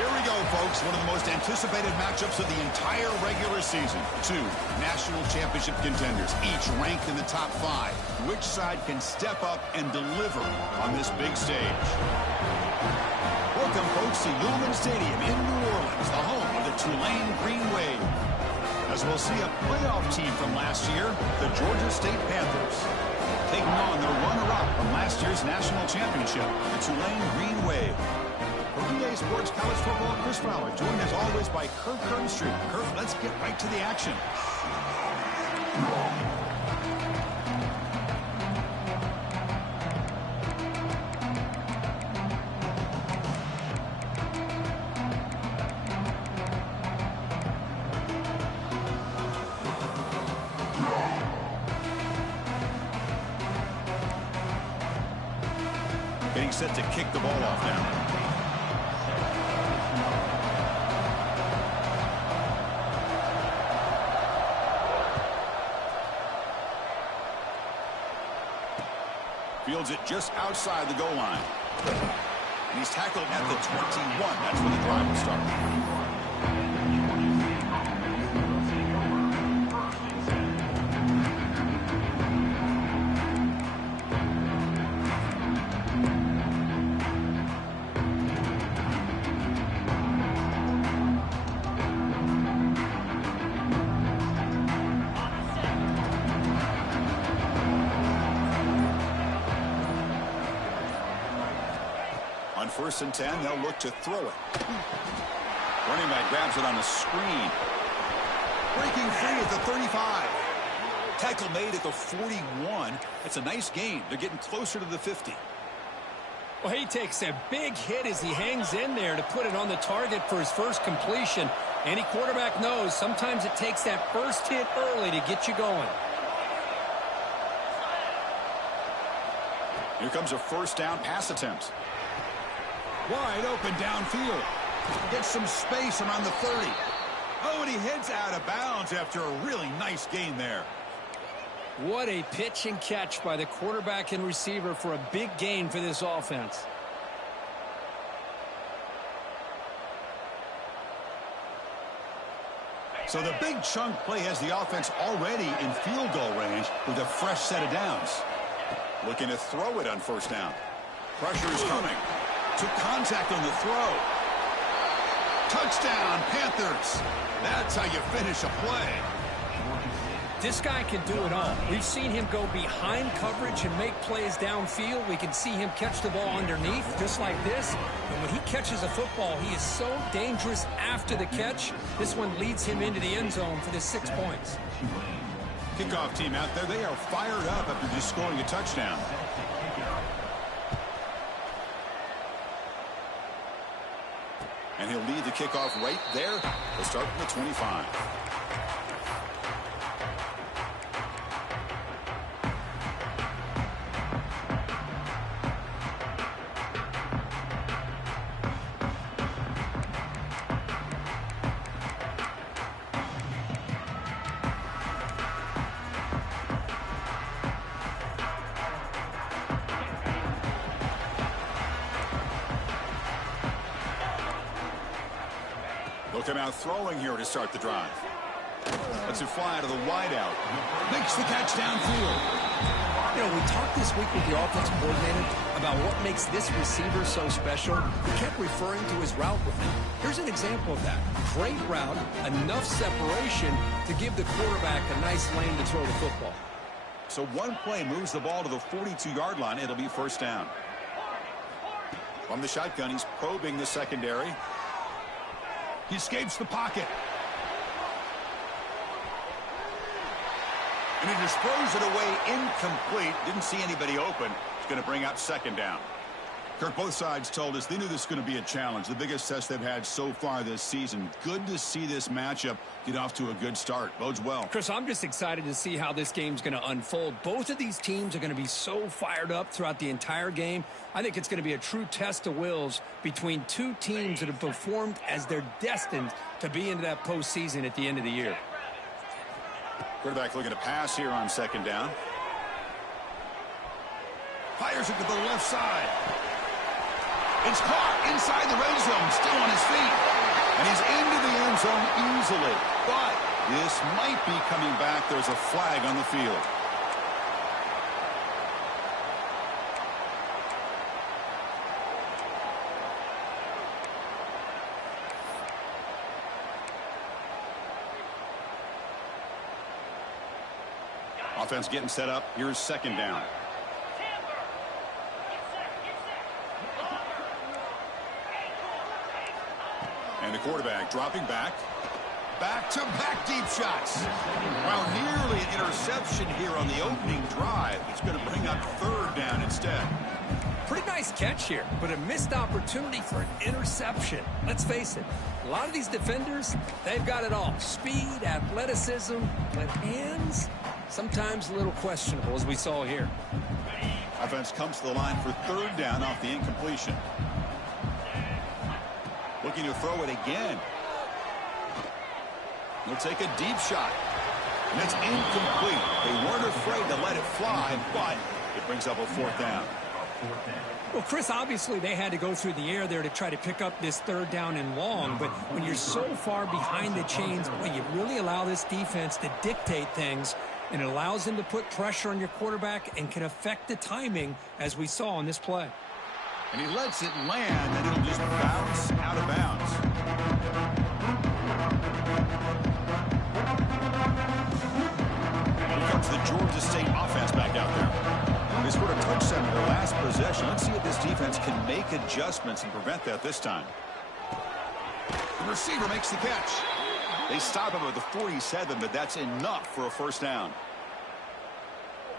Here we go, folks. One of the most anticipated matchups of the entire regular season. Two national championship contenders, each ranked in the top 5. Which side can step up and deliver on this big stage? Welcome, folks, to Yulman Stadium in New Orleans, the home of the Tulane Green Wave. As we'll see a playoff team from last year, the Georgia State Panthers, taking on their runner-up from last year's national championship, the Tulane Green Wave. For EA Sports College Football, Chris Fowler, joined as always by Kirk Herbstreit. Kirk, let's get right to the action. Getting set to kick the ball off now. Fields it just outside the goal line. And he's tackled at the 21. That's where the drive will start. On 1st and 10, they'll look to throw it. Running back grabs it on a screen. Breaking free at the 35. Tackle made at the 41. That's a nice gain. They're getting closer to the 50. Well, he takes a big hit as he hangs in there to put it on the target for his first completion. Any quarterback knows sometimes it takes that first hit early to get you going. Here comes a 1st down pass attempt. Wide open downfield. Gets some space around the 30. Oh, and he heads out of bounds after a really nice gain there. What a pitch and catch by the quarterback and receiver for a big gain for this offense. So the big chunk play has the offense already in field goal range with a fresh set of downs. Looking to throw it on 1st down. Pressure is coming. Took contact on the throw. Touchdown, Panthers. That's how you finish a play. This guy can do it all. We've seen him go behind coverage and make plays downfield. We can see him catch the ball underneath, just like this. And when he catches a football, he is so dangerous after the catch. This one leads him into the end zone for the 6 points. Kickoff team out there, they are fired up after just scoring a touchdown. And he'll lead the kickoff right there. They'll start from the 25. Looking out throwing here to start the drive. Let's it fly out of the wideout. Makes the catch downfield. You know, we talked this week with the offensive coordinator about what makes this receiver so special. He kept referring to his route with him. Here's an example of that. Great route, enough separation to give the quarterback a nice lane to throw the football. So one play moves the ball to the 42-yard line. It'll be 1st down. From the shotgun, he's probing the secondary. He escapes the pocket. And he just throws it away incomplete. Didn't see anybody open. It's going to bring out 2nd down. Kirk, both sides told us they knew this was going to be a challenge. The biggest test they've had so far this season. Good to see this matchup get off to a good start. Bodes well. Chris, I'm just excited to see how this game's going to unfold. Both of these teams are going to be so fired up throughout the entire game. I think it's going to be a true test of wills between two teams that have performed as they're destined to be into that postseason at the end of the year. Quarterback looking to pass here on 2nd down. Fires it to the left side. It's caught inside the red zone, still on his feet. And he's into the end zone easily. But this might be coming back. There's a flag on the field. Offense getting set up. Here's second down. And the quarterback dropping back. Back-to-back deep shots. Well, nearly an interception here on the opening drive. It's going to bring up third down instead. Pretty nice catch here, but a missed opportunity for an interception. Let's face it, a lot of these defenders, they've got it all. Speed, athleticism, but hands, sometimes a little questionable, as we saw here. Offense comes to the line for third down off the incompletion. Looking to throw it again. He'll take a deep shot. And it's incomplete. They weren't afraid to let it fly, but it brings up a fourth down. Well, Chris, obviously they had to go through the air there to try to pick up this third down and long, but when you're so far behind the chains, well, you really allow this defense to dictate things, and it allows them to put pressure on your quarterback and can affect the timing, as we saw on this play. And he lets it land, and it'll just bounce out of bounds. Here comes the Georgia State offense back out there. They scored a touchdown in their last possession. Let's see if this defense can make adjustments and prevent that this time. The receiver makes the catch. They stop him at the 47, but that's enough for a first down.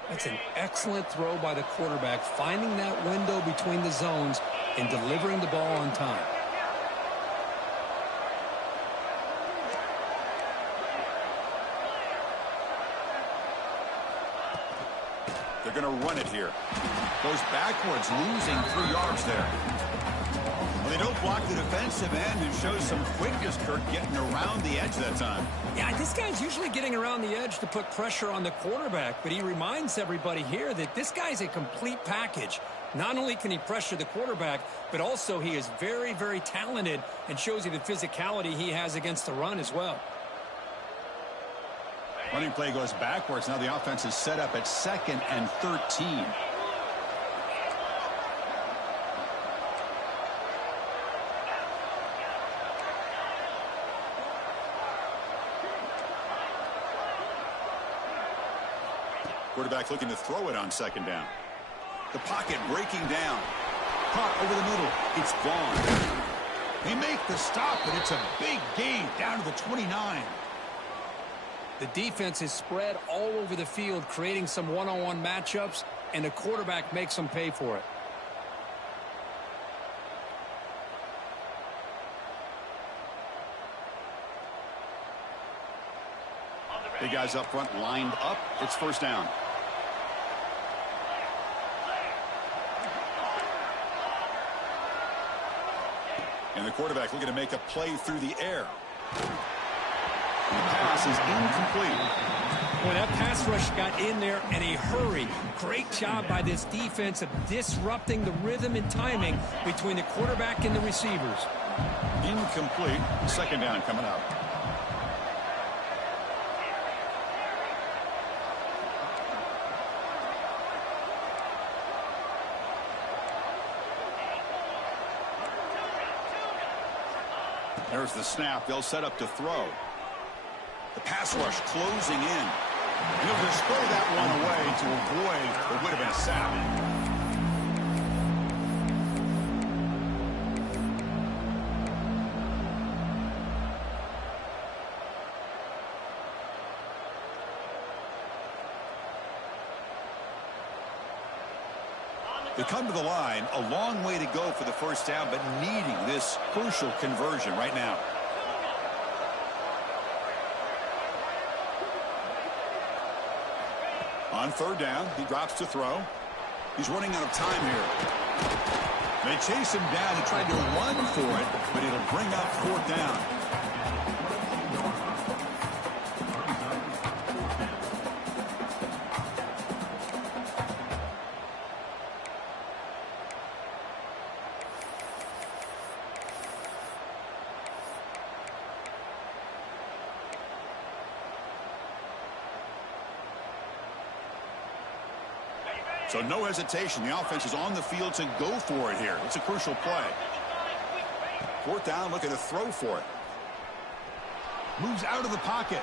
That's an excellent throw by the quarterback, finding that window between the zones and delivering the ball on time. They're going to run it here. Goes backwards, losing 3 yards there. Well, they don't block the defensive end and shows some quickness, Kirk, getting around the edge that time. Yeah, this guy's usually getting around the edge to put pressure on the quarterback, but he reminds everybody here that this guy's a complete package. Not only can he pressure the quarterback, but also he is very, very talented and shows you the physicality he has against the run as well. Running play goes backwards. Now the offense is set up at 2nd and 13. Quarterback looking to throw it on second down. The pocket breaking down. Caught over the middle. It's Vaughn. They make the stop, but it's a big gain down to the 29. The defense is spread all over the field, creating some one-on-one matchups, and the quarterback makes them pay for it. Big guys up front lined up. It's first down. And the quarterback looking to make a play through the air. The pass is incomplete. Boy, that pass rush got in there in a hurry. Great job by this defense of disrupting the rhythm and timing between the quarterback and the receivers. Incomplete. Second down coming up. There's the snap. They'll set up to throw. The pass rush closing in. And he'll just throw that one away to avoid what would have been a sack. They come to the line, a long way to go for the first down, but needing this crucial conversion right now. On third down, he drops to throw. He's running out of time here. They chase him down and try to run for it, but it'll bring up fourth down. So no hesitation. The offense is on the field to go for it here. It's a crucial play. Fourth down, looking to throw for it. Moves out of the pocket.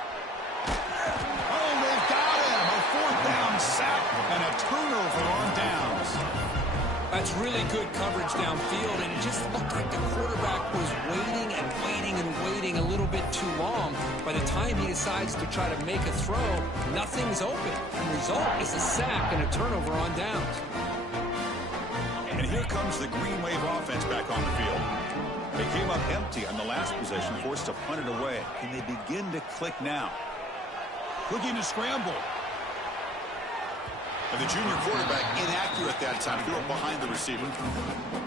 Oh, they've got him. A fourth down sack and a turnover on downs. That's really good coverage downfield, and it just looked like the quarterback was waiting and waiting and waiting a little bit too long. By the time he decides to try to make a throw, nothing's open. The result is a sack and a turnover on downs. And here comes the Green Wave offense back on the field. They came up empty on the last possession, forced to punt it away. Can they begin to click now? Looking to scramble. And the junior quarterback inaccurate that time. Threw it behind the receiver.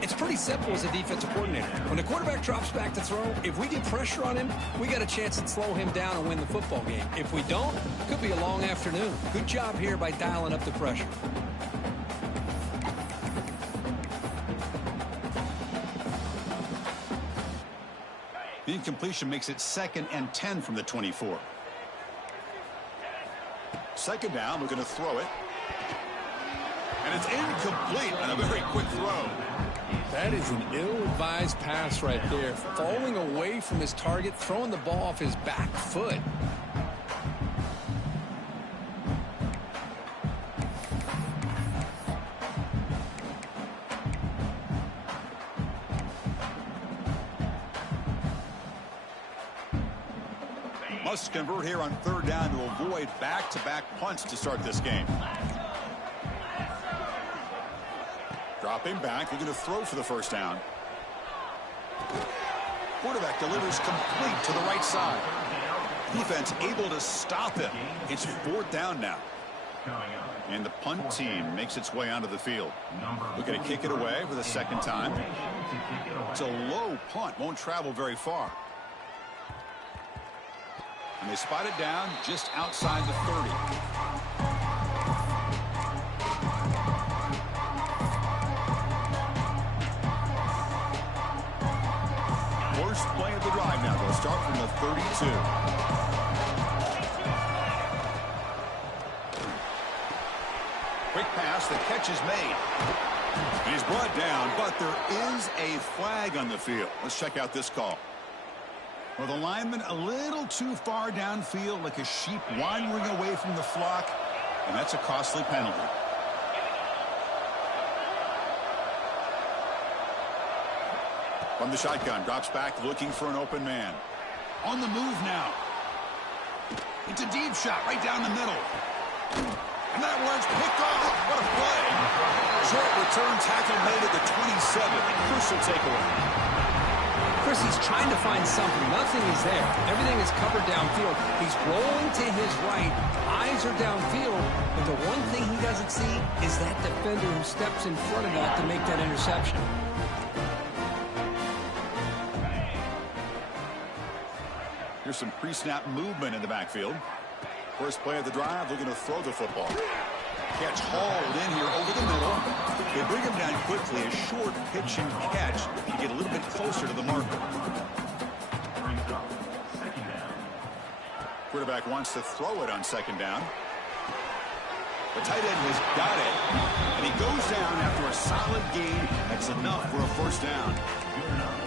It's pretty simple as a defensive coordinator. When the quarterback drops back to throw, if we get pressure on him, we got a chance to slow him down and win the football game. If we don't, it could be a long afternoon. Good job here by dialing up the pressure. The incompletion makes it 2nd and 10 from the 24. Second down, we're going to throw it. And it's incomplete on a very quick throw. That is an ill-advised pass right there. Falling away from his target, throwing the ball off his back foot. Must convert here on third down to avoid back-to-back punts to start this game. Dropping back, we're going to throw for the first down. Quarterback delivers complete to the right side. Defense able to stop him. It's fourth down now. And the punt team makes its way onto the field. Looking to kick it away for the second time. It's a low punt, won't travel very far. And they spot it down just outside the 30. Worst play of the drive now. They'll start from the 32. Quick pass, the catch is made. And he's brought down, but there is a flag on the field. Let's check out this call. Well, the lineman a little too far downfield, like a sheep wandering away from the flock, and that's a costly penalty. From the shotgun, drops back looking for an open man. On the move now. It's a deep shot right down the middle. And that one's picked off. What a play. Short return tackle made at the 27. A crucial takeaway. Chris, he's trying to find something. Nothing is there. Everything is covered downfield. He's rolling to his right. Eyes are downfield. But the one thing he doesn't see is that defender who steps in front of that to make that interception. Here's some pre-snap movement in the backfield. First play of the drive, looking to throw the football. Catch hauled in here over the middle. They bring him down quickly. A short pitch and catch to get a little bit closer to the marker. Quarterback wants to throw it on second down. The tight end has got it. And he goes down after a solid gain. That's enough for a first down.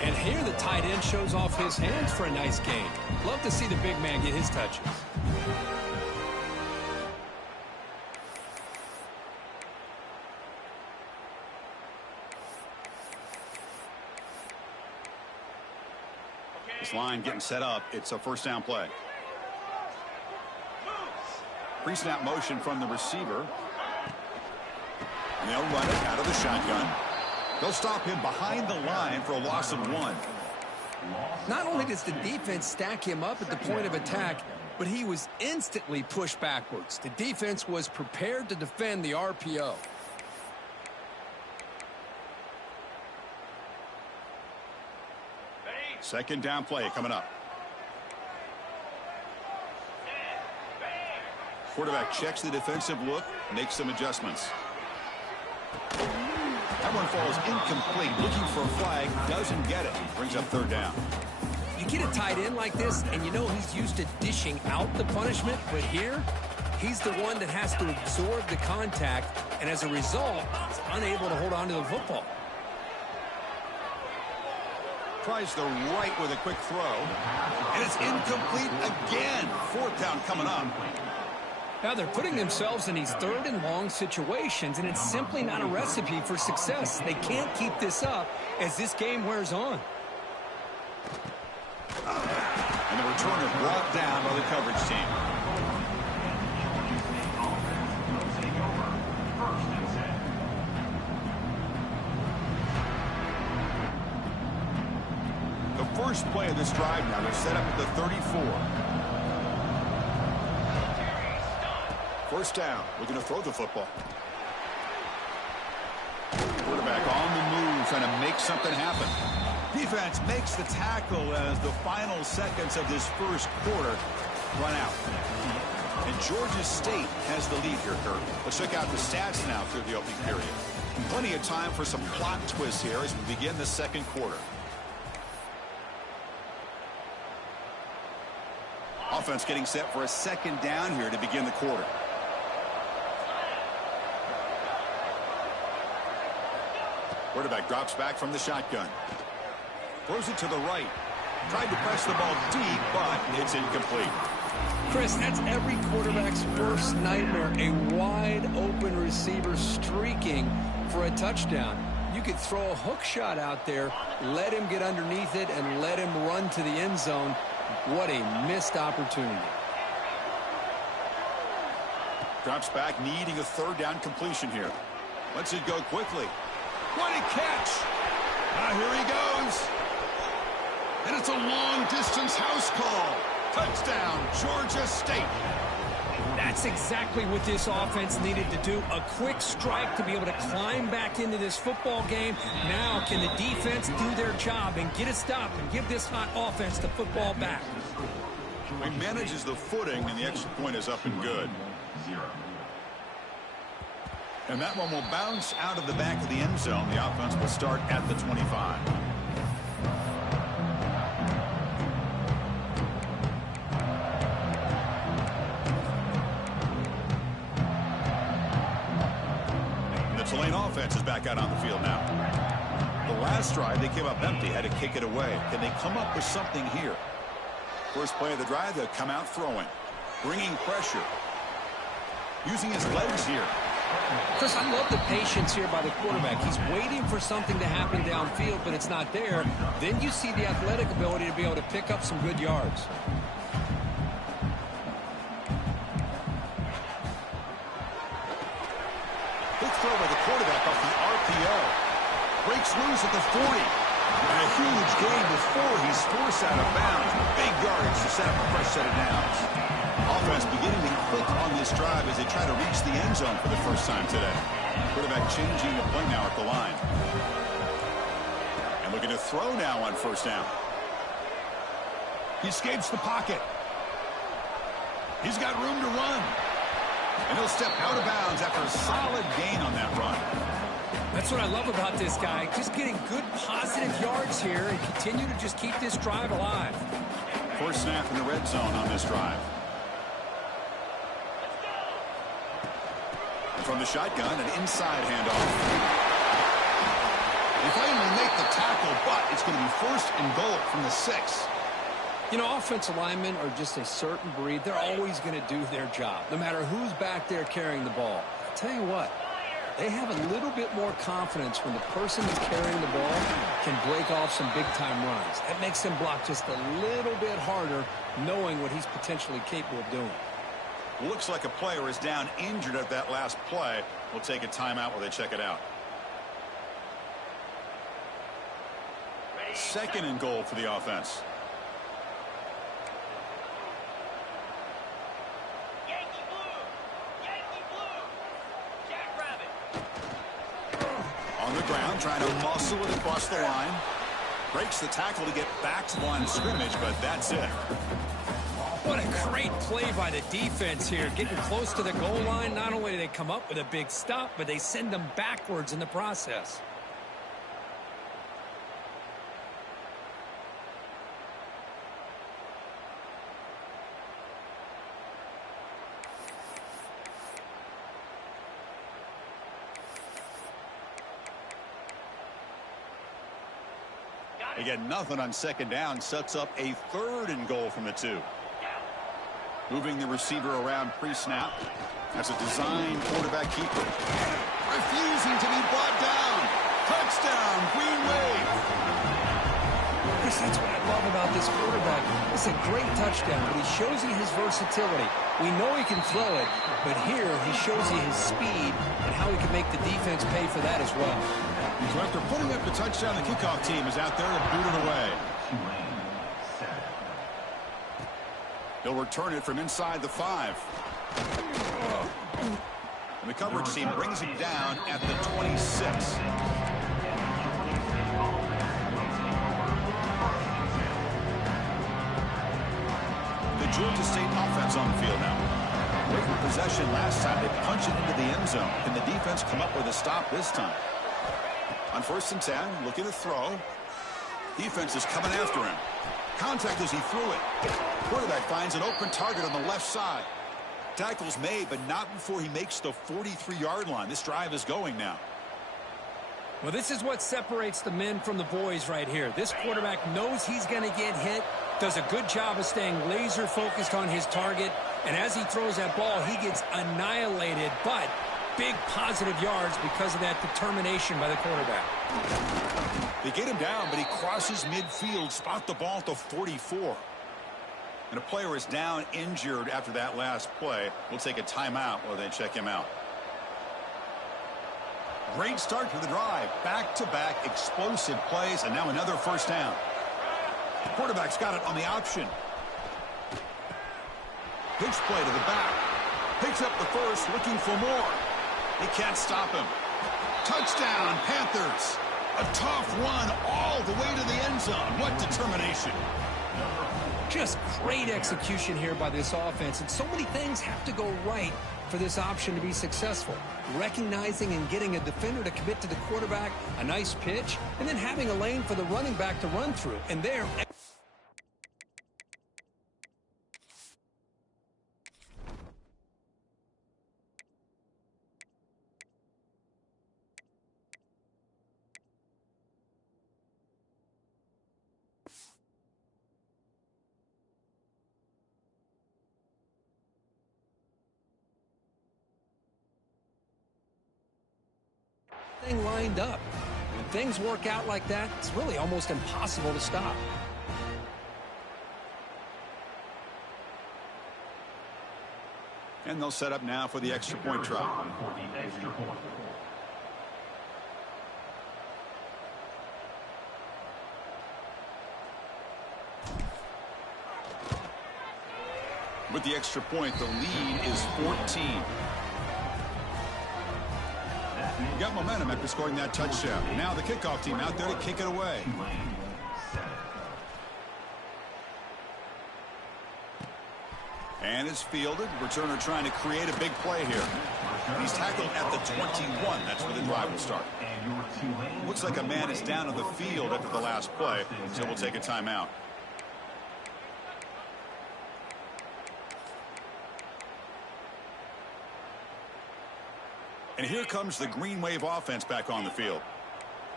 And here the tight end shows off his hands for a nice gain. Love to see the big man get his touches. This line getting set up. It's a first down play. Pre-snap motion from the receiver. And they'll run it out of the shotgun. They'll stop him behind the line for a loss of 1. Not only does the defense stack him up at the point of attack, but he was instantly pushed backwards. The defense was prepared to defend the RPO. Second down play coming up. Quarterback checks the defensive look, makes some adjustments. That one falls incomplete. Looking for a flag, doesn't get it. Brings up third down. You get a tight end like this, and you know he's used to dishing out the punishment, but here, He's the one that has to absorb the contact, and as a result, he's unable to hold on to the football. Tries the right with a quick throw, and it's incomplete again. Fourth down coming up. Now they're putting themselves in these third and long situations, and it's simply not a recipe for success. They can't keep this up as this game wears on. And the returner brought down by the coverage team. The first play of this drive now, they're set up at the 34. First down, looking to throw the football. Quarterback on the move, trying to make something happen. Defense makes the tackle as the final seconds of this first quarter run out. And Georgia State has the lead here, Kurt. Let's check out the stats now through the opening period. Plenty of time for some plot twists here as we begin the second quarter. Offense getting set for a second down here to begin the quarter. Quarterback drops back from the shotgun. Throws it to the right. Tried to press the ball deep, but it's incomplete. Chris, that's every quarterback's worst nightmare. A wide-open receiver streaking for a touchdown. You could throw a hook shot out there, let him get underneath it, and let him run to the end zone. What a missed opportunity. Drops back, needing a third down completion here. Lets it go quickly. What a catch! Here he goes. And it's a long-distance house call. Touchdown, Georgia State. That's exactly what this offense needed to do. A quick strike to be able to climb back into this football game. Now can the defense do their job and get a stop and give this hot offense the football back? He manages the footing, and the extra point is up and good. And that one will bounce out of the back of the end zone. The offense will start at the 25. The Tulane offense is back out on the field now. The last drive, they came up empty, had to kick it away. Can they come up with something here? First play of the drive, they'll come out throwing. Bringing pressure. Using his legs here. Chris, I love the patience here by the quarterback. He's waiting for something to happen downfield, but it's not there. Then you see the athletic ability to be able to pick up some good yards. Good throw by the quarterback off the RPO. Breaks loose at the 40. And a huge gain before he's forced out of bounds. Big yardage to set up a fresh set of downs. Offense beginning to click on this drive as they try to reach the end zone for the first time today. Quarterback changing the play now at the line. And looking to throw now on first down. He escapes the pocket. He's got room to run. And he'll step out of bounds after a solid gain on that run. That's what I love about this guy. Just getting good positive yards here and continue to just keep this drive alive. First snap in the red zone on this drive. From the shotgun, an inside handoff. They finally make the tackle, but it's going to be first and goal from the 6. You know, offensive linemen are just a certain breed. They're always going to do their job, no matter who's back there carrying the ball. I'll tell you what, they have a little bit more confidence when the person that's carrying the ball can break off some big-time runs. That makes them block just a little bit harder, knowing what he's potentially capable of doing. Looks like a player is down injured at that last play. We'll take a timeout while they check it out. Second and goal for the offense. Yankee blue, Jack Rabbit. On the ground, trying to muscle it across the line. Breaks the tackle to get back to the line of scrimmage, but that's it. What a great play by the defense here. Getting close to the goal line, not only do they come up with a big stop, but they send them backwards in the process. They get nothing on second down, sets up a 3rd and goal from the 2. Moving the receiver around pre-snap. As a design quarterback keeper. Refusing to be brought down. Touchdown, Green Wave. Chris, that's what I love about this quarterback. It's a great touchdown, but he shows you his versatility. We know he can throw it, but here he shows you his speed and how he can make the defense pay for that as well. So after putting up the touchdown, the kickoff team is out there to boot it away. They'll return it from inside the 5. And the coverage team brings it down at the 26. The Georgia State offense on the field now. Great possession last time. They punch it into the end zone. Can the defense come up with a stop this time? On 1st and 10, looking to throw. Defense is coming after him. Contact as he threw it. Quarterback finds an open target on the left side. Tackle's made, but not before he makes the 43-yard line. This drive is going now. Well, this is what separates the men from the boys right here. This quarterback knows he's going to get hit, does a good job of staying laser focused on his target, and as he throws that ball, he gets annihilated, but big positive yards because of that determination by the quarterback. They get him down, but he crosses midfield, spot the ball at the 44. And a player is down injured after that last play. We'll take a timeout while they check him out. Great start to the drive. Back-to-back explosive plays, and now another 1st down. The quarterback's got it on the option. Pitch play to the back. Picks up the 1st, looking for more. They can't stop him. Touchdown, Panthers. A tough run all the way to the end zone. What determination. Just great execution here by this offense, and so many things have to go right for this option to be successful. Recognizing and getting a defender to commit to the quarterback, a nice pitch, and then having a lane for the running back to run through. And there... thing lined up. When things work out like that, it's really almost impossible to stop. And they'll set up now for the extra point try. With the extra point, the lead is 14. Got momentum after scoring that touchdown. Now the kickoff team out there to kick it away. And it's fielded. Returner trying to create a big play here. He's tackled at the 21. That's where the drive will start. Looks like a man is down on the field after the last play, so we'll take a timeout. And here comes the Green Wave offense back on the field.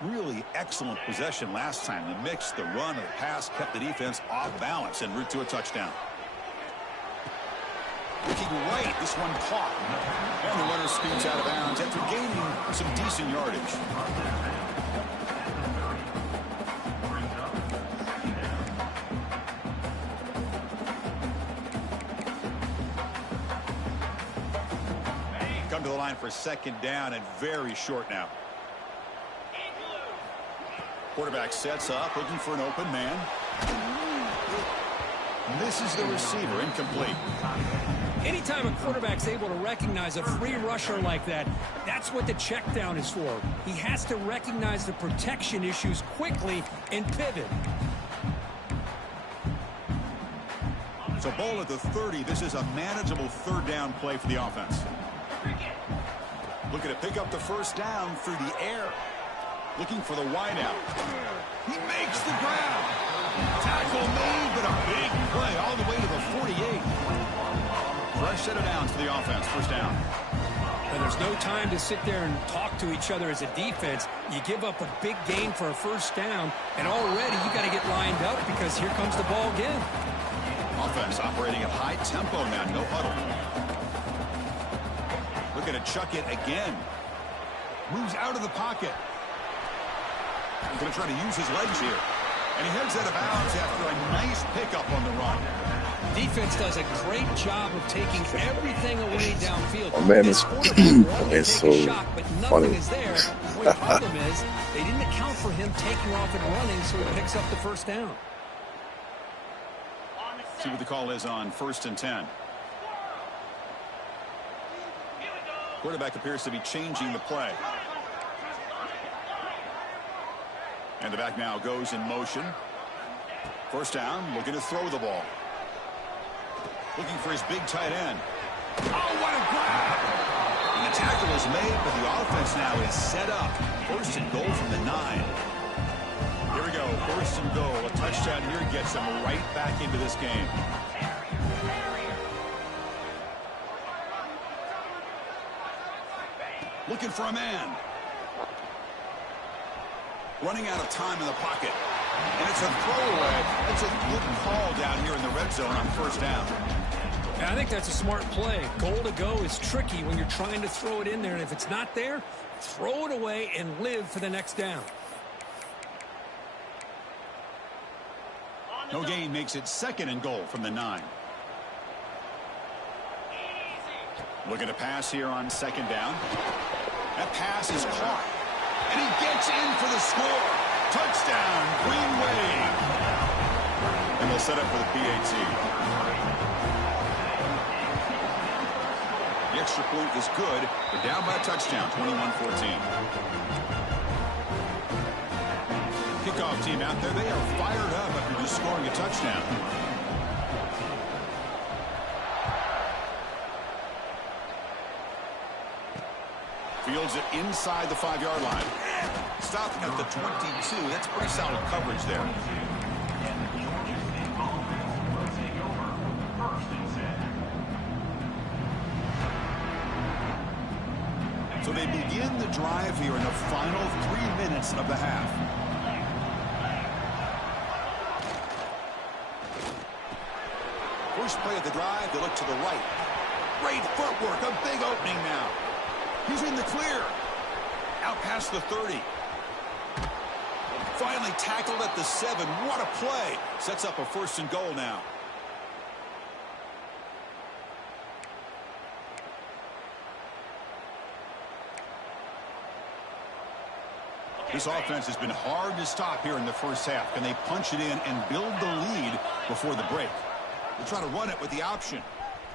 Really excellent possession last time. The mix, the run, and the pass kept the defense off balance en route to a touchdown. Looking right, this one caught. And the runner scoots out of bounds after gaining some decent yardage. Come to the line for 2nd down and very short now. Quarterback sets up, looking for an open man. Misses the receiver, incomplete. Anytime a quarterback's able to recognize a free rusher like that, that's what the check down is for. He has to recognize the protection issues quickly and pivot. So ball at the 30. This is a manageable 3rd down play for the offense. Looking to pick up the 1st down through the air. Looking for the wideout. He makes the grab. Tackle made, but a big play all the way to the 48. Fresh set of downs for the offense. 1st down. And there's no time to sit there and talk to each other as a defense. You give up a big gain for a first down, and already you got to get lined up because here comes the ball again. Offense operating at high tempo now, no huddle. Looking to chuck it again. Moves out of the pocket. He's going to try to use his legs here. And he heads out of bounds after a nice pickup on the run. Defense does a great job of taking everything away downfield. Oh man, it's so shot, but nothing funny. is there. The problem is they didn't account for him taking off and running, so he picks up the first down. See what the call is on 1st and 10. Quarterback appears to be changing the play. And the back now goes in motion. First down, looking to throw the ball. Looking for his big tight end. Oh, what a grab! And the tackle is made, but the offense now is set up. 1st and goal from the 9. Here we go, 1st and goal. A touchdown here gets them right back into this game. Looking for a man. Running out of time in the pocket. And it's a throwaway. It's a good call down here in the red zone on 1st down. I think that's a smart play. Goal to go is tricky when you're trying to throw it in there, and if it's not there, throw it away and live for the next down. No gain makes it 2nd and goal from the 9. Looking to pass here on 2nd down. That pass is caught. And he gets in for the score. Touchdown, Green Wave. And they'll set up for the PAT. The extra point is good. They're down by a touchdown, 21-14. Kickoff team out there, they are fired up after just scoring a touchdown. Fields it inside the 5-yard line. Stopped at the 22. That's pretty solid coverage there. So they begin the drive here in the final 3 minutes of the half. First play of the drive, they look to the right. Great footwork, a big opening now. He's in the clear. Out past the 30. Finally tackled at the 7. What a play. Sets up a 1st and goal now. This offense has been hard to stop here in the first half. Can they punch it in and build the lead before the break? They'll try to run it with the option.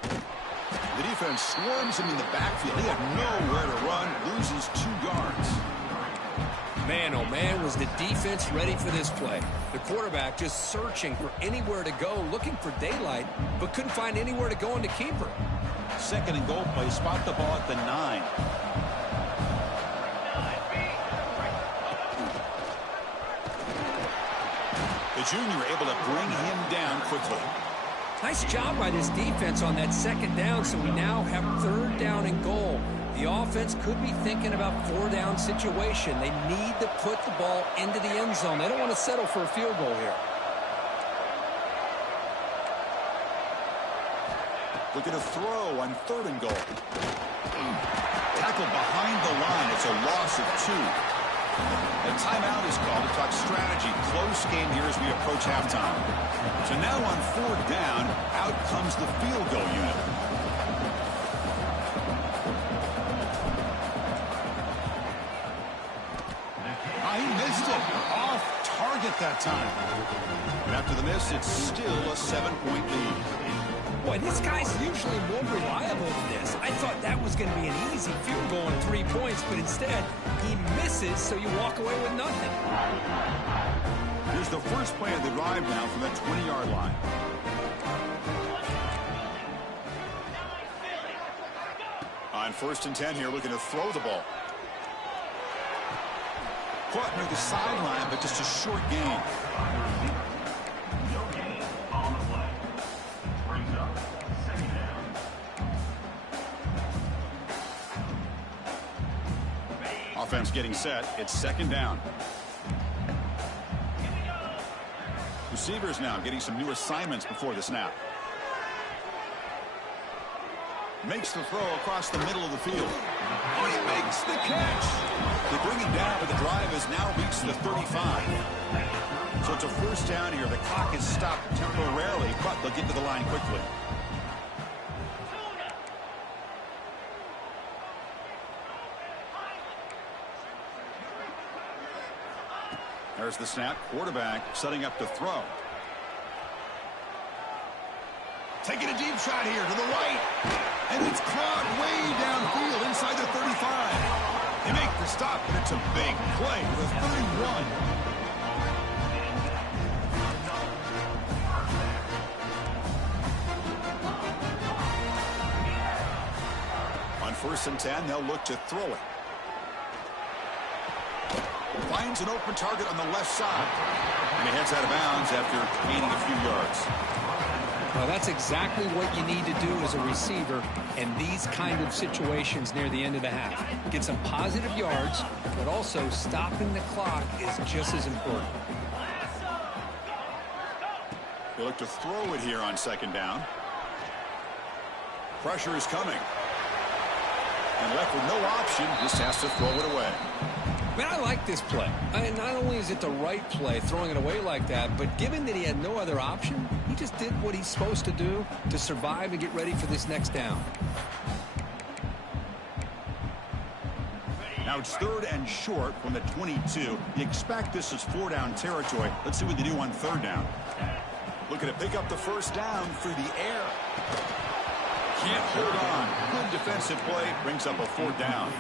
The defense swarms him in the backfield. He had nowhere to run, loses 2 yards. Man, oh man, was the defense ready for this play. The quarterback just searching for anywhere to go, looking for daylight, but couldn't find anywhere to go into keeper. 2nd and goal play, spot the ball at the 9. The junior able to bring him down quickly. Nice job by this defense on that 2nd down, so we now have 3rd down and goal. The offense could be thinking about 4-down situation. They need to put the ball into the end zone. They don't want to settle for a field goal here. Look at a throw on 3rd and goal. Tackled behind the line. It's a loss of 2. A timeout is called to talk strategy. Close game here as we approach halftime. So now on 4th down, out comes the field goal unit. He missed it. Off target that time. But after the miss, it's still a 7-point lead. Boy, this guy's usually more reliable than this. I thought that was going to be an easy field goal and 3 points, but instead, he misses, so you walk away with nothing. Here's the first play of the drive now from that 20-yard line. On 1st and 10 here, looking to throw the ball. Caught near the sideline, but just a short gain. defense getting set. It's second down. Receivers now getting some new assignments before the snap. Makes the throw across the middle of the field. Oh, he makes the catch. They bring him down, but the drive has now reached the 35. So it's a first down here. The clock is stopped temporarily, but they'll get to the line quickly. There's the snap. Quarterback setting up to throw. Taking a deep shot here to the right. And it's caught way downfield inside the 35. They make the stop, but it's a big play to the 31. On 1st and 10, they'll look to throw it. Finds an open target on the left side. And he heads out of bounds after gaining a few yards. Well, that's exactly what you need to do as a receiver in these kind of situations near the end of the half. Get some positive yards, but also stopping the clock is just as important. They look to throw it here on second down. Pressure is coming. And left with no option, just has to throw it away. Man, I like this play. Not only is it the right play, throwing it away like that, but given that he had no other option, he just did what he's supposed to do to survive and get ready for this next down. Now it's 3rd and short from the 22. You expect this is 4-down territory. Let's see what they do on 3rd down. Looking to pick up the first down through the air. Can't hold on. Good defensive play. Brings up a 4th down.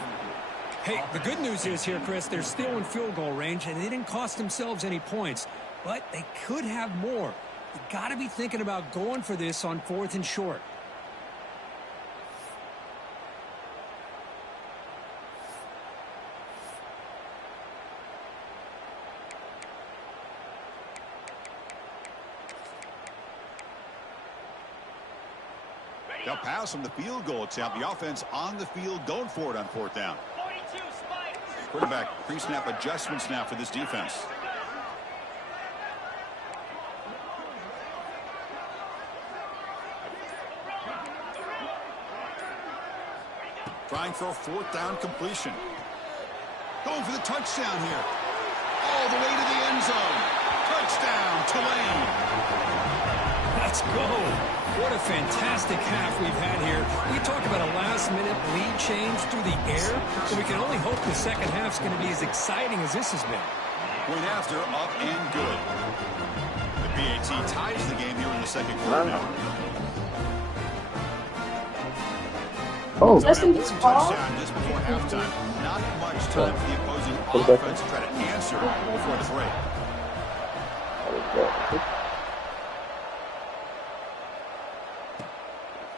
Hey, the good news is here, Chris, they're still in field goal range, and they didn't cost themselves any points, but they could have more. You got to be thinking about going for this on 4th and short. They'll pass on the field goal attempt. The offense on the field going for it on 4th down. Quarterback pre-snap adjustments now for this defense. Trying for a 4th down completion. Going for the touchdown here. All the way to the end zone. Touchdown, Tulane. Let's go. What a fantastic half we've had here. We talk about a last-minute lead change through the air, but we can only hope the second half's going to be as exciting as this has been. Point after, up and good. The PAT ties the game here in the second quarter now. Oh, Touchdown just before halftime. Not much time for the opposing offense to try to answer before the break.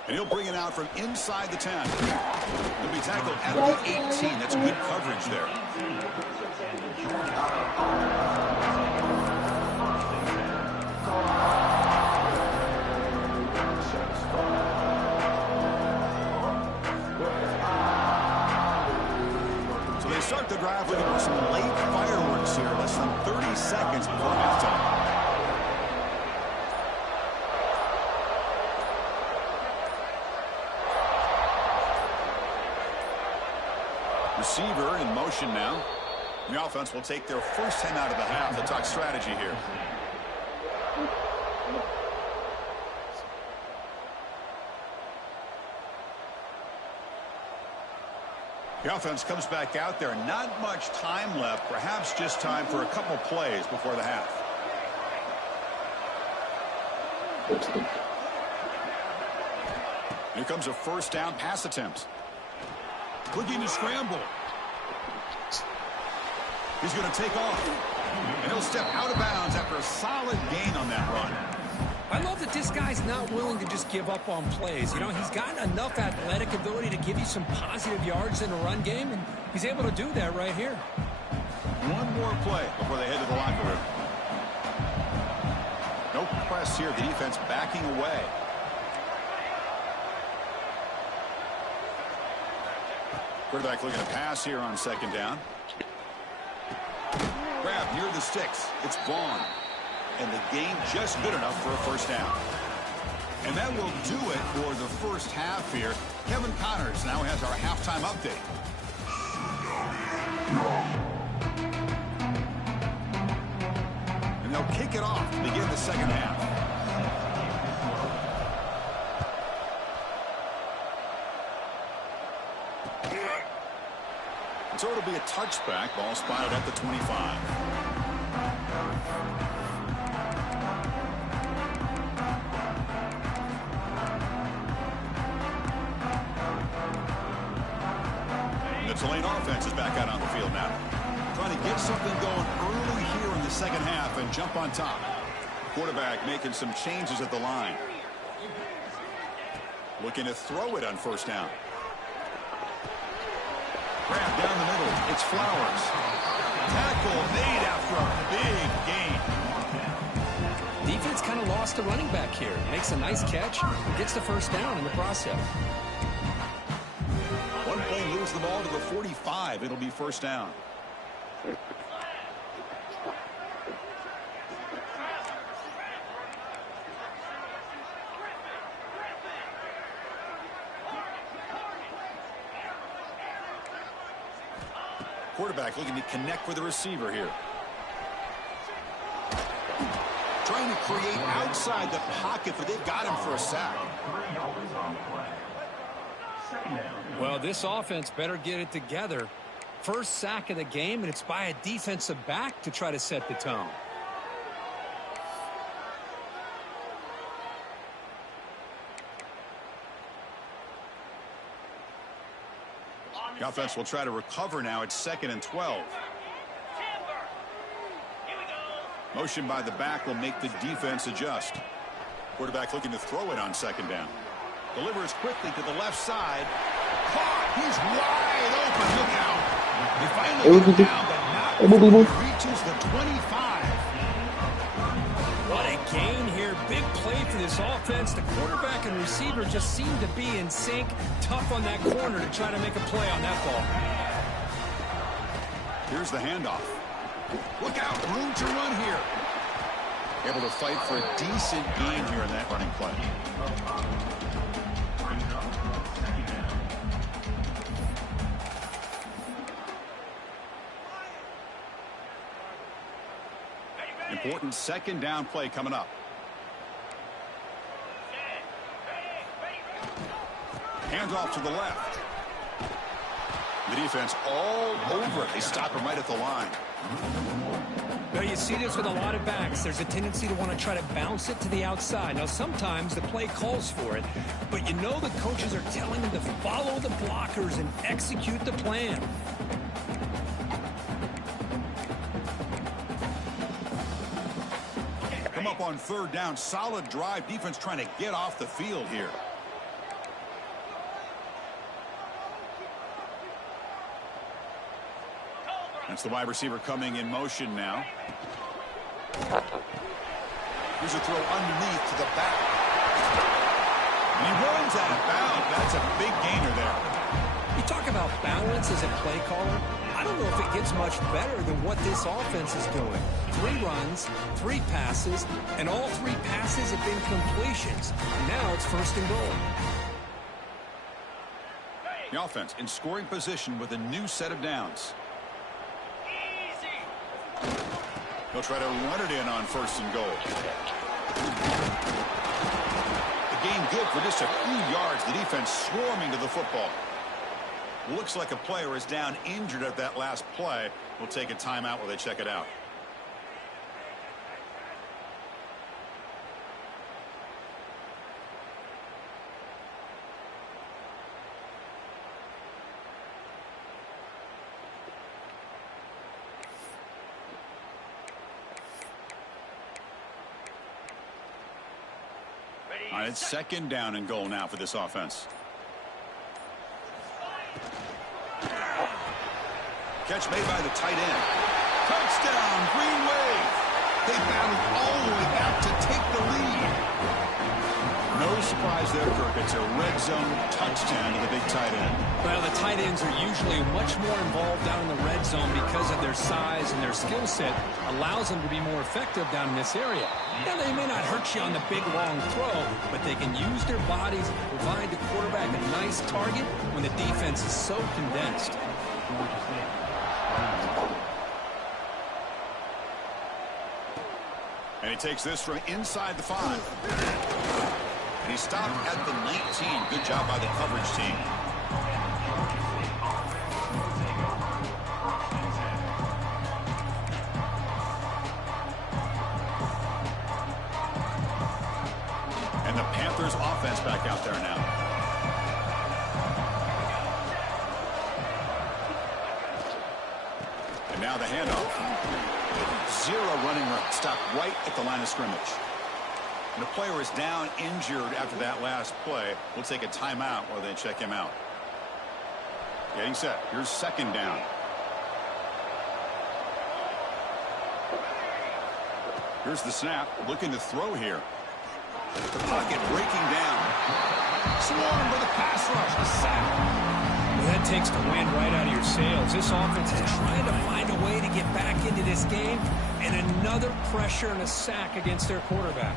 And he'll bring it out from inside the 10. He'll be tackled at the 18. That's good coverage there. So they start the drive looking for some late fireworks here. Less than 30 seconds before halftime. Receiver in motion now. The offense will take their first 10 out of the half. They'll talk strategy here. The offense comes back out there. Not much time left. Perhaps just time for a couple plays before the half. Here comes a first down pass attempt. Looking to scramble. He's going to take off. And he'll step out of bounds after a solid gain on that run. I love that this guy's not willing to just give up on plays. You know, he's got enough athletic ability to give you some positive yards in a run game, and he's able to do that right here. One more play before they head to the locker room. No press here. The defense backing away. Quarterback looking to pass here on second down. the sticks. It's Vaughn. And the gain just good enough for a first down. And that will do it for the first half here. Kevin Connors now has our halftime update. And they'll kick it off to begin the second half. So it'll be a touchback. Ball spotted at the 25. The Tulane offense is back out on the field now. Trying to get something going early here in the second half and jump on top. Quarterback making some changes at the line. Looking to throw it on first down. Grab down the middle. It's Flowers. Tackle made after a big gain. Defense kind of lost the running back here. Makes a nice catch. Gets the first down in the process. One play moves the ball to the 45. It'll be first down. Quarterback looking to connect with the receiver here. Trying to create outside the pocket, but they've got him for a sack. Well, this offense better get it together. First sack of the game, and it's by a defensive back to try to set the tone. The offense will try to recover now. It's 2nd and 12. Motion by the back will make the defense adjust. Quarterback looking to throw it on second down. Delivers quickly to the left side. Caught. He's wide open. Look out. He finally gets down, but not before he reaches the 25. What a gain here. Big play for this offense. The quarterback and receiver just seem to be in sync. Tough on that corner to try to make a play on that ball. Here's the handoff. Look out. Room to run here. Able to fight for a decent gain here in that running play. Important second down play coming up. Hands off to the left. The defense all over it. They stop him right at the line. Now you see this with a lot of backs. There's a tendency to want to try to bounce it to the outside. Now sometimes the play calls for it, but you know the coaches are telling them to follow the blockers and execute the plan. Come up on third down. Solid drive. Defense trying to get off the field here. That's the wide receiver coming in motion now. Here's a throw underneath to the back. And he runs out of bounds. That's a big gainer there. You talk about balance as a play caller. I don't know if it gets much better than what this offense is doing. 3 runs, 3 passes, and all 3 passes have been completions. Now it's first and goal. The offense in scoring position with a new set of downs. They'll try to run it in on first and goal. The gain good for just a few yards. The defense swarming to the football. Looks like a player is down injured at that last play. We'll take a timeout while they check it out. All right, it's second down and goal now for this offense. Catch made by the tight end. Touchdown, Green Wave. They battled all the way back to take the lead. No surprise there, Kirk. It's a red zone touchdown to the big tight end. Well, the tight ends are usually much more involved down in the red zone because of their size and their skill set allows them to be more effective down in this area. Now, they may not hurt you on the big, long throw, but they can use their bodies to provide the quarterback a nice target when the defense is so condensed. And he takes this from inside the 5. And he stopped at the 19. Good job by the coverage team. And the Panthers offense back out there now. And now the handoff. Zero running route. Stopped right at the line of scrimmage. And the player is down injured after that last play. We'll take a timeout while they check him out. Getting set. Here's second down. Here's the snap. Looking to throw here. The pocket breaking down. Swarmed with a pass rush. A sack. That takes the wind right out of your sails. This offense is trying to find a way to get back into this game, and another pressure and a sack against their quarterback.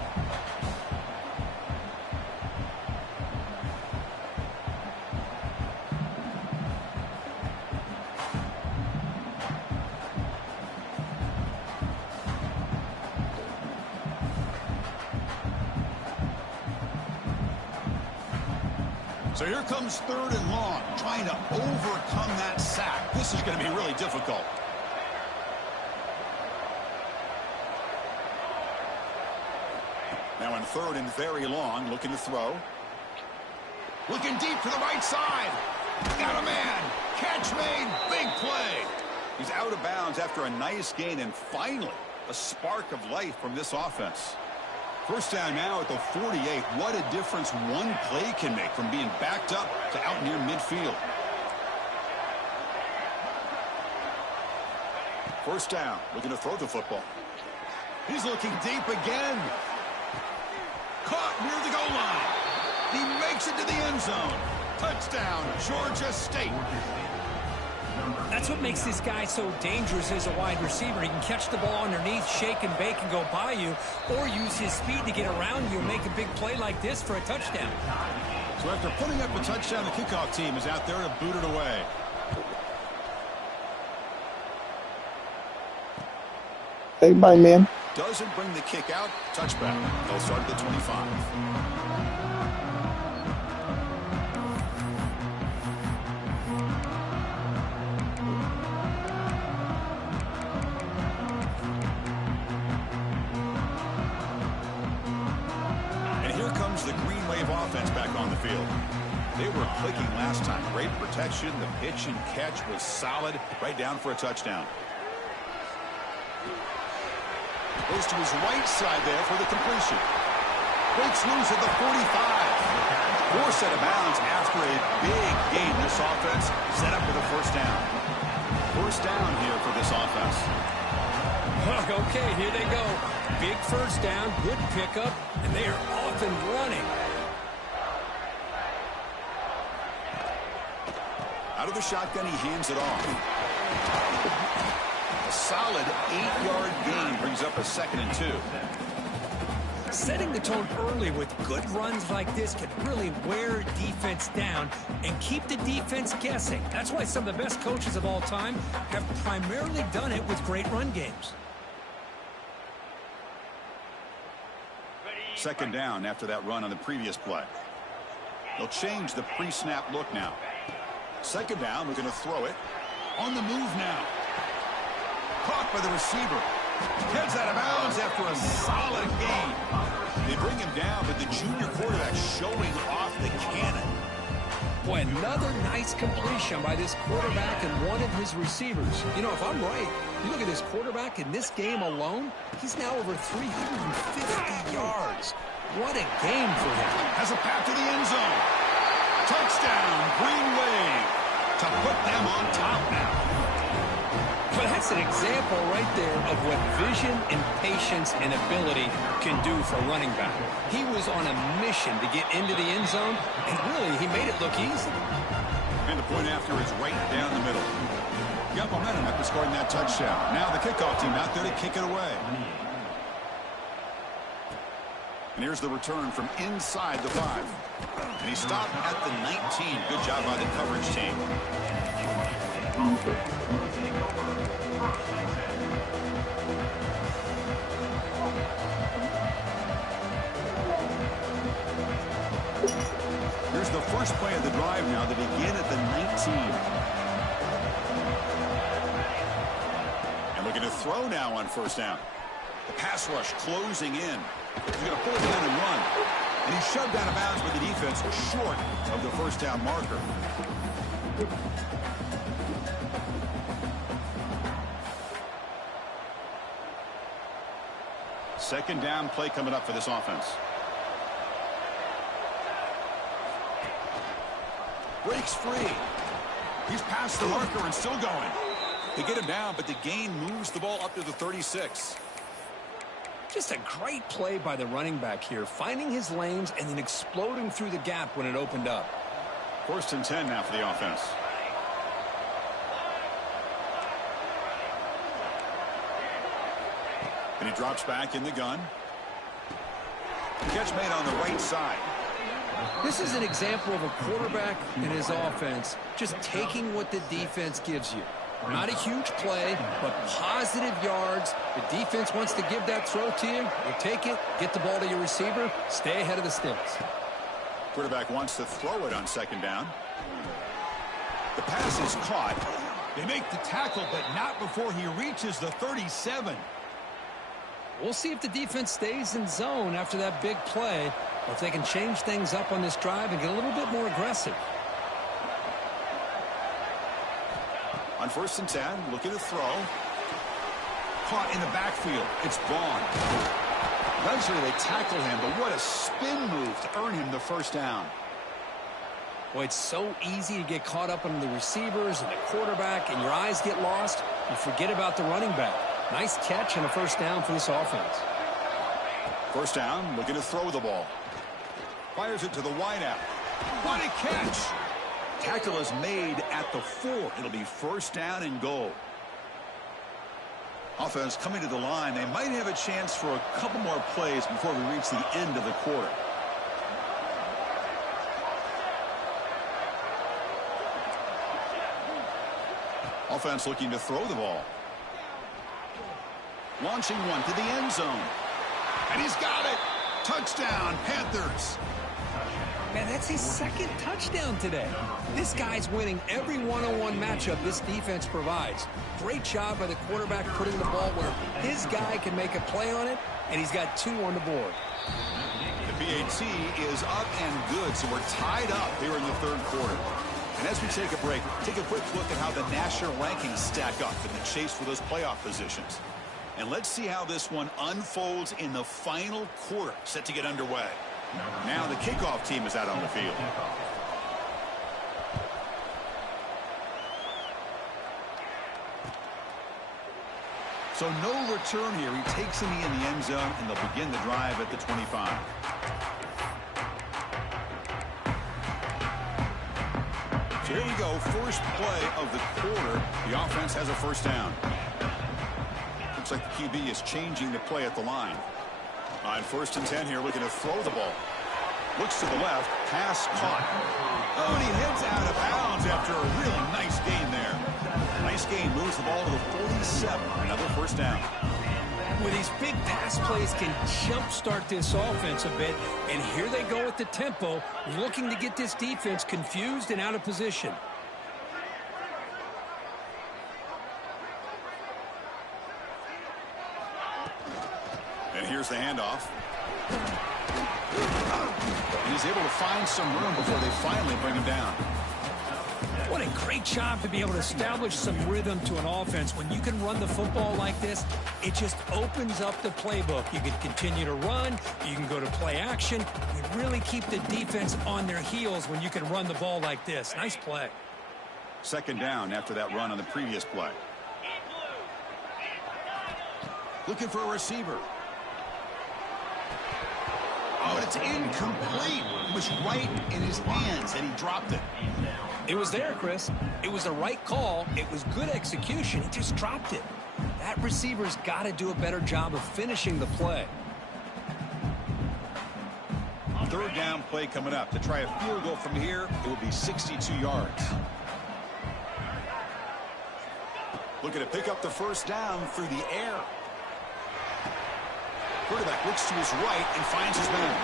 So here comes third and long, trying to overcome that sack. This is going to be really difficult. Now in third and very long, looking to throw. Looking deep to the right side. Got a man. Catch made. Big play. He's out of bounds after a nice gain, and finally a spark of life from this offense. First down now at the 48. What a difference one play can make from being backed up to out near midfield. First down, looking to throw the football. He's looking deep again. Caught near the goal line. He makes it to the end zone. Touchdown, Georgia State. That's what makes this guy so dangerous as a wide receiver. He can catch the ball underneath, shake and bake and go by you, or use his speed to get around you and make a big play like this for a touchdown. So after putting up a touchdown, the kickoff team is out there to boot it away. Hey, bye, man. Doesn't bring the kick out. Touchback. They'll start at the 25. The Green Wave offense back on the field. They were clicking last time. Great protection. The pitch and catch was solid. Right down for a touchdown. Goes to his right side there for the completion. Breaks loose at the 45. Forced out of bounds after a big gain. This offense set up with a first down. First down here for this offense. Okay, here they go. Big first down, good pickup, and they are off and running. Out of the shotgun, he hands it off. A solid 8-yard gain brings up a 2nd and 2. Setting the tone early with good runs like this can really wear defense down and keep the defense guessing. That's why some of the best coaches of all time have primarily done it with great run games. Second down after that run on the previous play. They'll change the pre-snap look now. Second down, we're going to throw it. On the move now. Caught by the receiver. Heads out of bounds after a solid gain. They bring him down, but the junior quarterback showing off the cannon. Boy, another nice completion by this quarterback and one of his receivers. You know, if I'm right, you look at this quarterback in this game alone, he's now over 350 yards. What a game for him. Has a path to the end zone. Touchdown, Green Wave, to put them on top now. But That's an example right there of what vision and patience and ability can do for a running back. He was on a mission to get into the end zone, and really, he made it look easy. And the point after is right down the middle. Got momentum after scoring that touchdown. Now the kickoff team out there to kick it away. And here's the return from inside the 5. And he stopped at the 19. Good job by the coverage team. Here's the first play of the drive now. They begin at the 19. And looking to throw now on first down. The pass rush closing in. He's going to pull it down and run. And he's shoved out of bounds by the defense short of the first down marker. Second down play coming up for this offense. Breaks free. He's past the marker and still going. They get him down, but the gain moves the ball up to the 36. Just a great play by the running back here, finding his lanes and then exploding through the gap when it opened up. First and 10 now for the offense. And he drops back in the gun. Catch made on the right side. This is an example of a quarterback and his offense just taking what the defense gives you. Not a huge play, but positive yards. The defense wants to give that throw to you. You take it, get the ball to your receiver, stay ahead of the sticks. Quarterback wants to throw it on second down. The pass is caught. They make the tackle, but not before he reaches the 37. We'll see if the defense stays in zone after that big play, or if they can change things up on this drive and get a little bit more aggressive. On first and 10, looking to throw. Caught in the backfield. It's Vaughn. Eventually they tackle him, but what a spin move to earn him the first down. Boy, it's so easy to get caught up on the receivers and the quarterback, and your eyes get lost. You forget about the running back. Nice catch and a first down for this offense. First down, looking to throw the ball. Fires it to the wideout. What a catch! Tackle is made at the 4. It'll be first down and goal. Offense coming to the line. They might have a chance for a couple more plays before we reach the end of the quarter. Offense looking to throw the ball. Launching one to the end zone. And he's got it. Touchdown, Panthers. Man, that's his second touchdown today. This guy's winning every one-on-one matchup this defense provides. Great job by the quarterback putting the ball where his guy can make a play on it, and he's got 2 on the board. The PAT is up and good, so we're tied up here in the third quarter. And as we take a break, take a quick look at how the national rankings stack up in the chase for those playoff positions. And let's see how this one unfolds in the final quarter, set to get underway. Now the kickoff team is out on the field. So no return here. He takes him in the end zone, and they'll begin the drive at the 25. So here we go, first play of the quarter. The offense has a first down. Looks like the QB is changing the play at the line. On first and 10 here, looking to throw the ball. Looks to the left, pass caught. Oh, and he heads out of bounds after a really nice gain there. Nice gain, moves the ball to the 47. Another first down. Well, these big pass plays can jumpstart this offense a bit, and here they go with the tempo, looking to get this defense confused and out of position. And here's the handoff. And he's able to find some room before they finally bring him down. What a great job to be able to establish some rhythm to an offense. When you can run the football like this, it just opens up the playbook. You can continue to run. You can go to play action. You really keep the defense on their heels when you can run the ball like this. Nice play. Second down after that run on the previous play. Looking for a receiver. Oh, and it's incomplete. It was right in his hands, and he dropped it. It was there, Chris. It was the right call. It was good execution. He just dropped it. That receiver's got to do a better job of finishing the play. Third down play coming up. To try a field goal from here, it will be 62 yards. Looking to pick up the first down through the air. Quarterback looks to his right and finds his man.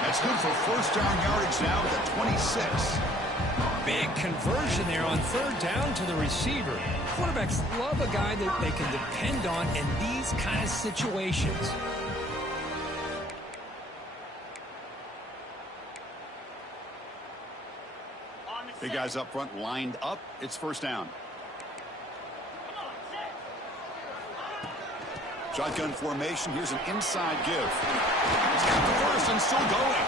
That's good for first down yardage now at the 26. Big conversion there on third down to the receiver. Quarterbacks love a guy that they can depend on in these kind of situations. Big guys up front lined up. It's first down. Shotgun formation. Here's an inside give. He's got the first and still going.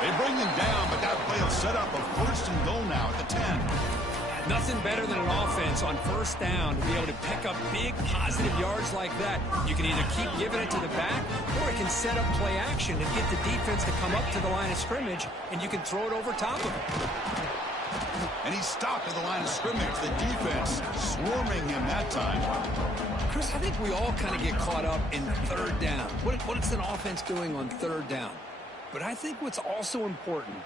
They bring him down, but that play will set up a first and goal now at the 10. Nothing better than an offense on first down to be able to pick up big positive yards like that. You can either keep giving it to the back, or it can set up play action and get the defense to come up to the line of scrimmage, and you can throw it over top of it. And he's stopped at the line of scrimmage. The defense swarming him that time. Chris, I think we all kind of get caught up in third down. What is an offense doing on third down? But I think what's also important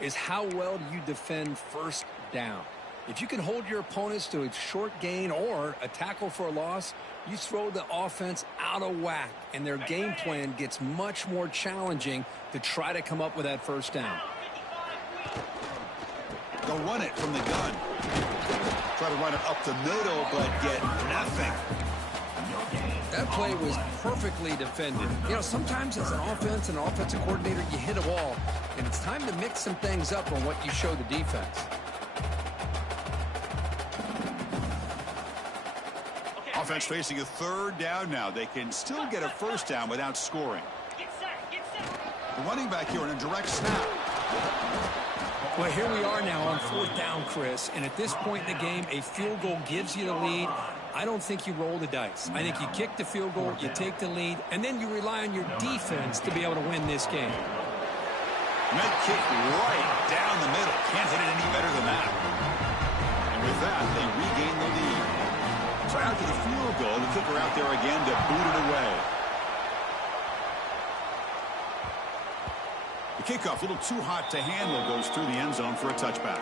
is how well do you defend first down. If you can hold your opponents to a short gain or a tackle for a loss, you throw the offense out of whack, and their game plan gets much more challenging to try to come up with that first down. They'll run it from the gun. Try to run it up the middle, but get nothing. That play was perfectly defended. You know, sometimes as an offense and an offensive coordinator, you hit a wall, and it's time to mix some things up on what you show the defense. Offense facing a third down now. They can still get a first down without scoring. The running back here in a direct snap. Well, here we are now on fourth down, Chris, and at this point in the game, a field goal gives you the lead. I don't think you roll the dice. I think you kick the field goal, you take the lead, and then you rely on your defense to be able to win this game. Med kick right down the middle. Can't hit it any better than that. And with that, they regain the lead. So after the field goal, the kicker out there again to boot it away. The kickoff, a little too hot to handle, goes through the end zone for a touchback.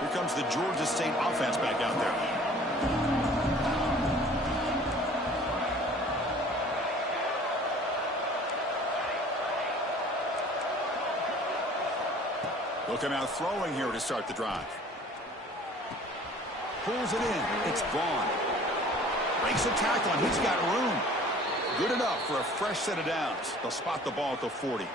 Here comes the Georgia State offense back out there. They'll come out throwing here to start the drive. Pulls it in. It's Vaughn. Breaks a tackle, and he's got room. Good enough for a fresh set of downs. They'll spot the ball at the 40.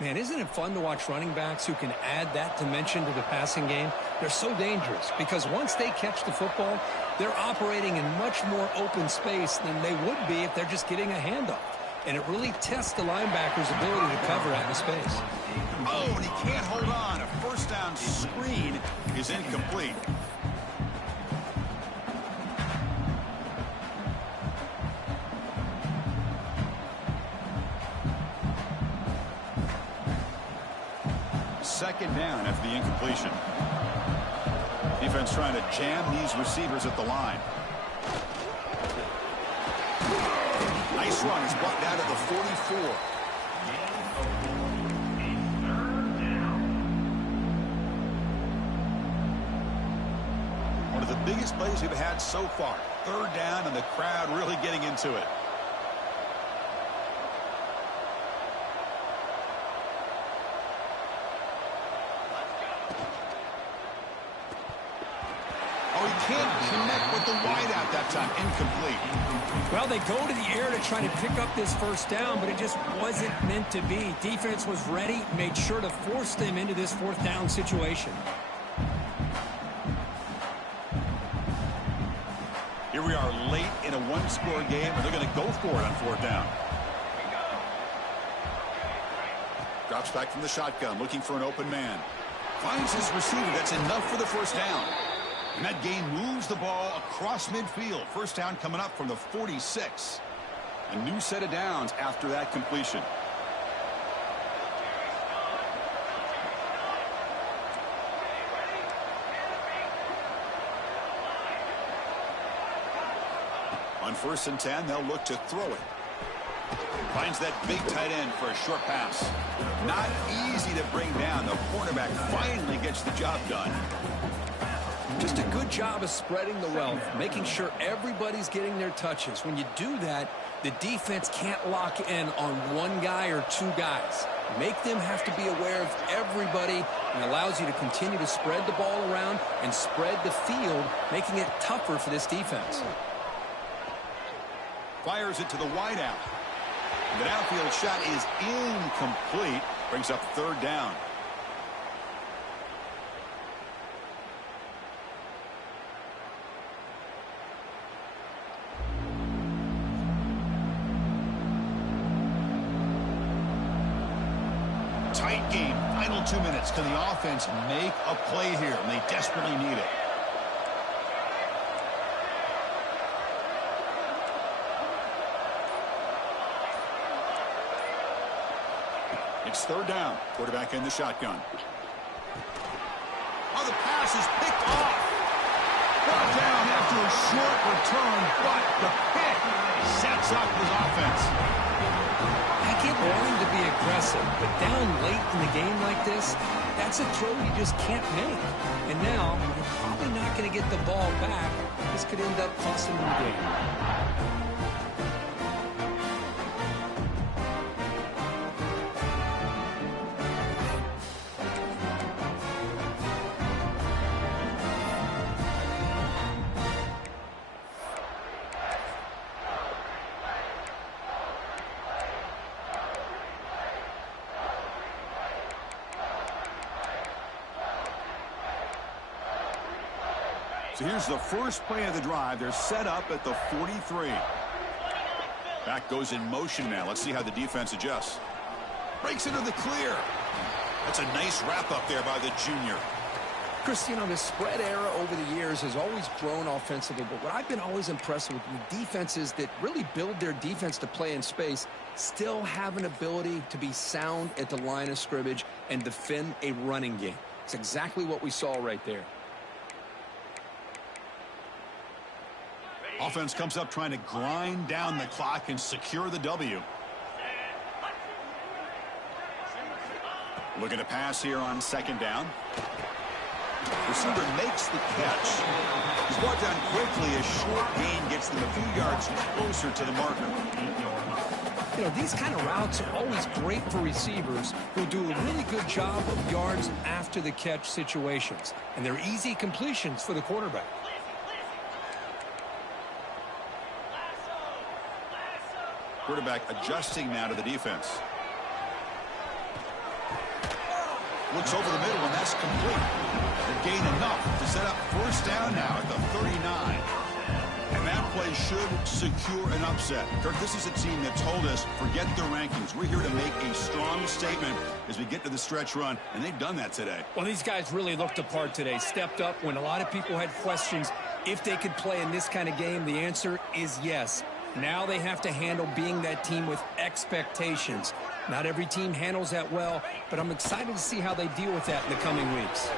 Man, isn't it fun to watch running backs who can add that dimension to the passing game? They're so dangerous because once they catch the football, they're operating in much more open space than they would be if they're just getting a handoff. And it really tests the linebacker's ability to cover out of space. Oh, and he can't hold on. A first down screen is incomplete. Second down after the incompletion. Defense trying to jam these receivers at the line. Nice run. He's brought down to the 44. One of the biggest plays we've had so far. Third down, and the crowd really getting into it. Can't connect with the wideout that time. Incomplete. Well, they go to the air to try to pick up this first down, but it just wasn't meant to be. Defense was ready, made sure to force them into this fourth down situation. Here we are late in a one-score game, and they're going to go for it on fourth down. Drops back from the shotgun, looking for an open man. Finds his receiver. That's enough for the first down. And that gain moves the ball across midfield. First down coming up from the 46. A new set of downs after that completion. On 1st and 10, they'll look to throw it. Finds that big tight end for a short pass. Not easy to bring down. The cornerback finally gets the job done. Just a good job of spreading the wealth, making sure everybody's getting their touches. When you do that, the defense can't lock in on one guy or two guys. Make them have to be aware of everybody, and allows you to continue to spread the ball around and spread the field, making it tougher for this defense. Fires it to the wideout. The downfield shot is incomplete. Brings up 3rd down. Tight game. Final 2 minutes. Can the offense make a play here? And they desperately need it. It's 3rd down. Quarterback in the shotgun. Oh, the pass is picked off. Brought down after a short return, but the pick sets up his offense. I get wanting to be aggressive, but down late in the game like this, that's a throw you just can't make. And now, you're probably not going to get the ball back. This could end up costing them the game. So here's the first play of the drive. They're set up at the 43. Back goes in motion now. Let's see how the defense adjusts. Breaks into the clear. That's a nice wrap up there by the junior. Chris, you know, the spread era over the years has always grown offensively, but what I've been always impressed with defenses that really build their defense to play in space still have an ability to be sound at the line of scrimmage and defend a running game. It's exactly what we saw right there. Offense comes up trying to grind down the clock and secure the W. Looking to pass here on 2nd down. Receiver makes the catch. He's brought down quickly. A short gain gets them a few yards closer to the marker. You know, these kind of routes are always great for receivers who do a really good job of yards after the catch situations. And they're easy completions for the quarterback. Quarterback adjusting now to the defense. Looks over the middle, and that's complete. They gain enough to set up 1st down now at the 39. And that play should secure an upset. Kirk, this is a team that told us, forget the rankings. We're here to make a strong statement as we get to the stretch run, and they've done that today. Well, these guys really looked the part today, stepped up when a lot of people had questions if they could play in this kind of game. The answer is yes. Now they have to handle being that team with expectations. Not every team handles that well, but I'm excited to see how they deal with that in the coming weeks.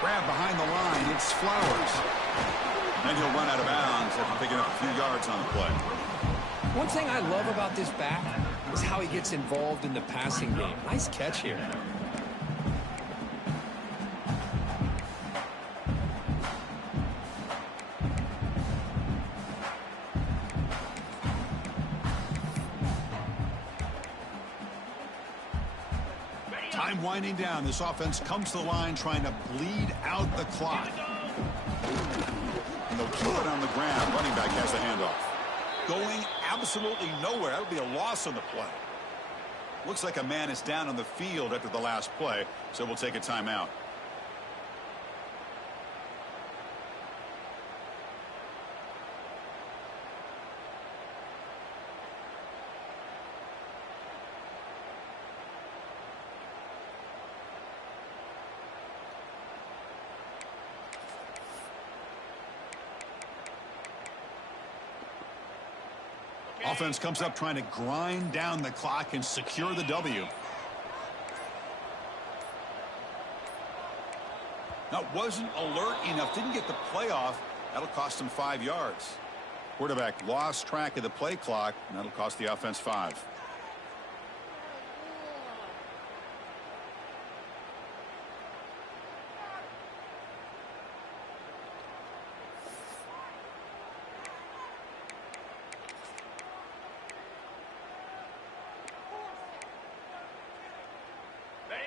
Grab behind the line. It's Flowers. And he'll run out of bounds after picking up a few yards on the play. One thing I love about this back is how he gets involved in the passing game. Nice catch here. Time winding down. This offense comes to the line trying to bleed out the clock. And they'll keep it on the ground. Running back has the handoff. Going absolutely nowhere. That would be a loss on the play. Looks like a man is down on the field after the last play, so we'll take a timeout. Offense comes up trying to grind down the clock and secure the W. Now, wasn't alert enough. Didn't get the play off. That'll cost him 5 yards. Quarterback lost track of the play clock, and that'll cost the offense 5.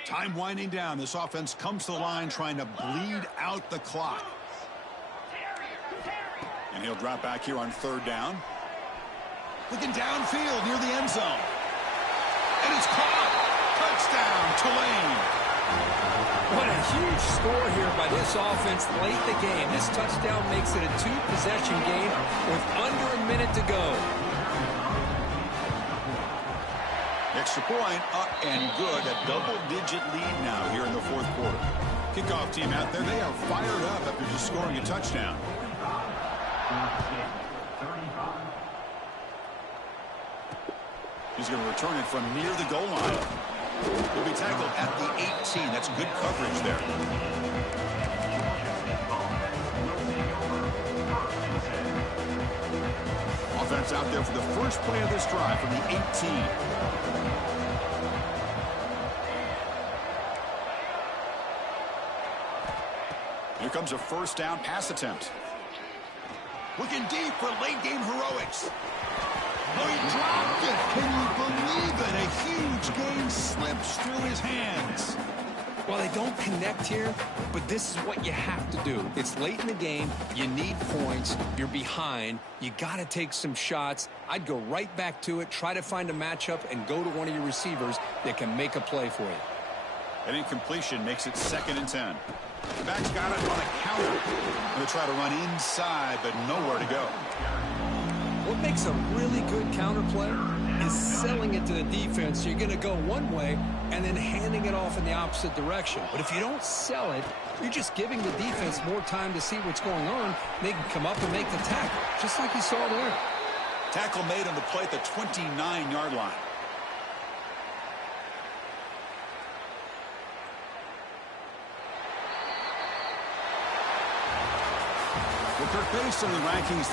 Time winding down. This offense comes to the line trying to bleed out the clock. And he'll drop back here on 3rd down. Looking downfield near the end zone. And it's caught. Touchdown, Tulane. What a huge score here by this offense late in the game. This touchdown makes it a 2-possession game with under a minute to go. Extra point up and good. A double-digit lead now here in the 4th quarter. Kickoff team out there. They are fired up after just scoring a touchdown. He's going to return it from near the goal line. He'll be tackled at the 18. That's good coverage there. Offense out there for the first play of this drive from the 18. Here comes a 1st down pass attempt. Looking deep for late-game heroics. Oh, he dropped it. Can you believe it? A huge game slips through his hands. Well, they don't connect here, but this is what you have to do. It's late in the game. You need points. You're behind. You got to take some shots. I'd go right back to it, try to find a matchup, and go to one of your receivers that can make a play for you. An incompletion makes it 2nd and 10. The back's got it on a counter. Going to try to run inside, but nowhere to go. What makes a really good counter play is selling it to the defense. So you're going to go one way and then handing it off in the opposite direction. But if you don't sell it, you're just giving the defense more time to see what's going on. They can come up and make the tackle, just like you saw there. Tackle made on the play at the 29-yard line. Well, Kirk, based on the rankings